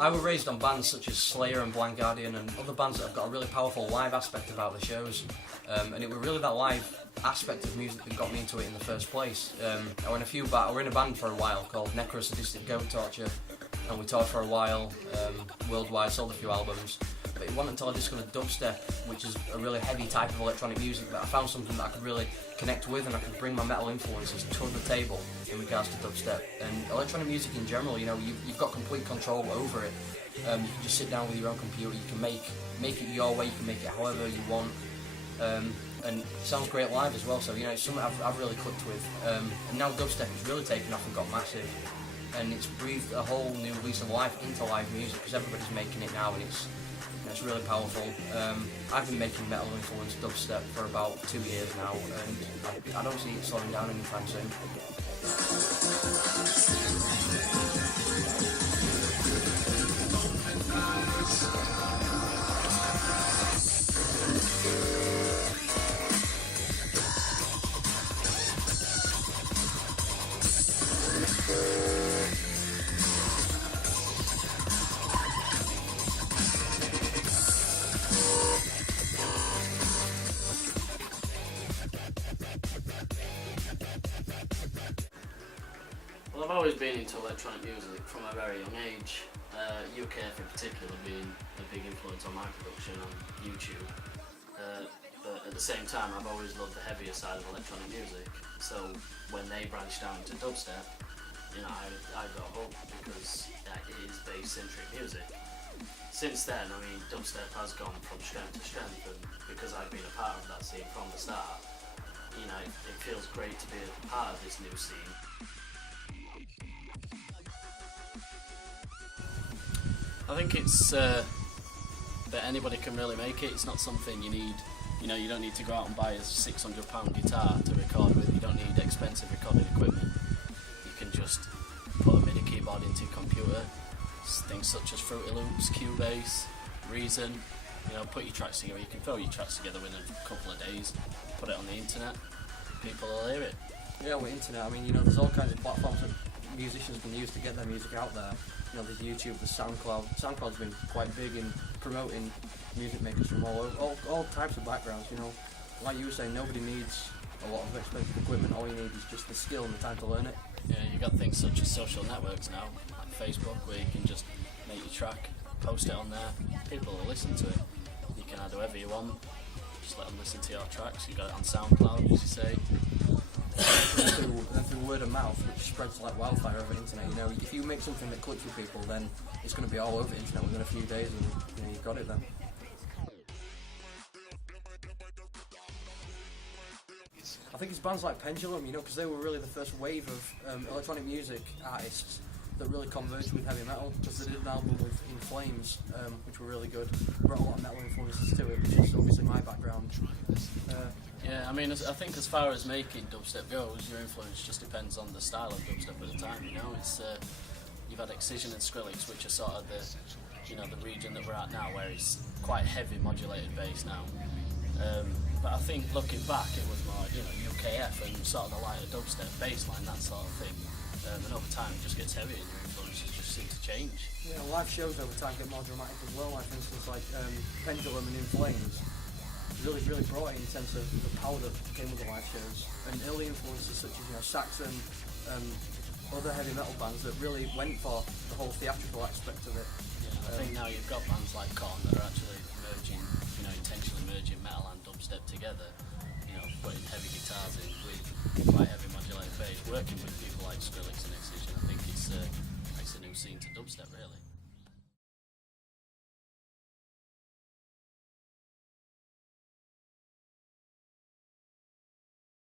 I was raised on bands such as Slayer and Blind Guardian and other bands that have got a really powerful live aspect about the shows, and it was really that live aspect of music that got me into it in the first place. I were in a band for a while called Necro-Sadistic Goat Torture, and we toured for a while worldwide, sold a few albums. But it wasn't until I discovered dubstep, which is a really heavy type of electronic music, that I found something that I could really connect with, and I could bring my metal influences to the table in regards to dubstep. And electronic music in general, you know, you've got complete control over it. You can just sit down with your own computer, you can make it your way, you can make it however you want. And it sounds great live as well, so you know, it's something I've really clicked with. And now dubstep has really taken off and got massive, and it's breathed a whole new lease of life into live music, because everybody's making it now, and it's really powerful. I've been making metal influenced dubstep for about 2 years now, and I don't see it slowing down anytime soon. Well, I've always been into electronic music from a very young age, UKF in particular being a big influence on my production on YouTube, but at the same time I've always loved the heavier side of electronic music, so when they branched out into dubstep, you know, I got hooked because it is bass-centric music. Since then, I mean, dubstep has gone from strength to strength, and because I've been a part of that scene from the start, you know, it feels great to be a part of this new scene. I think it's that anybody can really make it. It's not something you need, you know, you don't need to go out and buy a £600 guitar to record with. You don't need expensive recording equipment. You can just put a MIDI keyboard into your computer, things such as Fruity Loops, Cubase, Reason, you know, put your tracks together. You can throw your tracks together within a couple of days, put it on the internet, people will hear it. Yeah, with internet, I mean, you know, there's all kinds of platforms that musicians can use to get their music out there. You know, there's YouTube, there's SoundCloud. SoundCloud's been quite big in promoting music makers from all types of backgrounds, you know. Like you were saying, nobody needs a lot of expensive equipment, all you need is just the skill and the time to learn it. Yeah, you've got things such as social networks now, like Facebook, where you can just make your track, post it on there, people will listen to it. You can add whoever you want, just let them listen to your tracks. You got it on SoundCloud, as you say. through word of mouth, which spreads like wildfire over the internet. You know, if you make something that clicks with people, then it's going to be all over the internet within a few days, and you know, you've got it then. I think it's bands like Pendulum, you know, because they were really the first wave of electronic music artists that really converged with heavy metal, because they did an album with In Flames, which were really good, brought a lot of metal influences to it, which is obviously my background. Yeah, I mean, I think as far as making dubstep goes, your influence just depends on the style of dubstep at the time, you know. It's you've had Excision and Skrillex, which are sort of the, you know, the region that we're at now, where it's quite heavy modulated bass now. But I think looking back, it was more, you know, UKF and sort of the lighter dubstep bass line, that sort of thing. And over time it just gets heavier and your influences just seem to change. Yeah, live shows over time get more dramatic as well, like for instance like Pendulum and In Flames really brought it in the sense of the power that came with the live shows, and early influences such as, you know, Saxon, other heavy metal bands that really went for the whole theatrical aspect of it. Yeah, I think now you've got bands like Korn that are actually merging, you know, intentionally merging metal and dubstep together, you know, putting heavy guitars in with quite heavy modulated bass, working with people like Skrillex and Excision. I think it's a new scene to dubstep, really.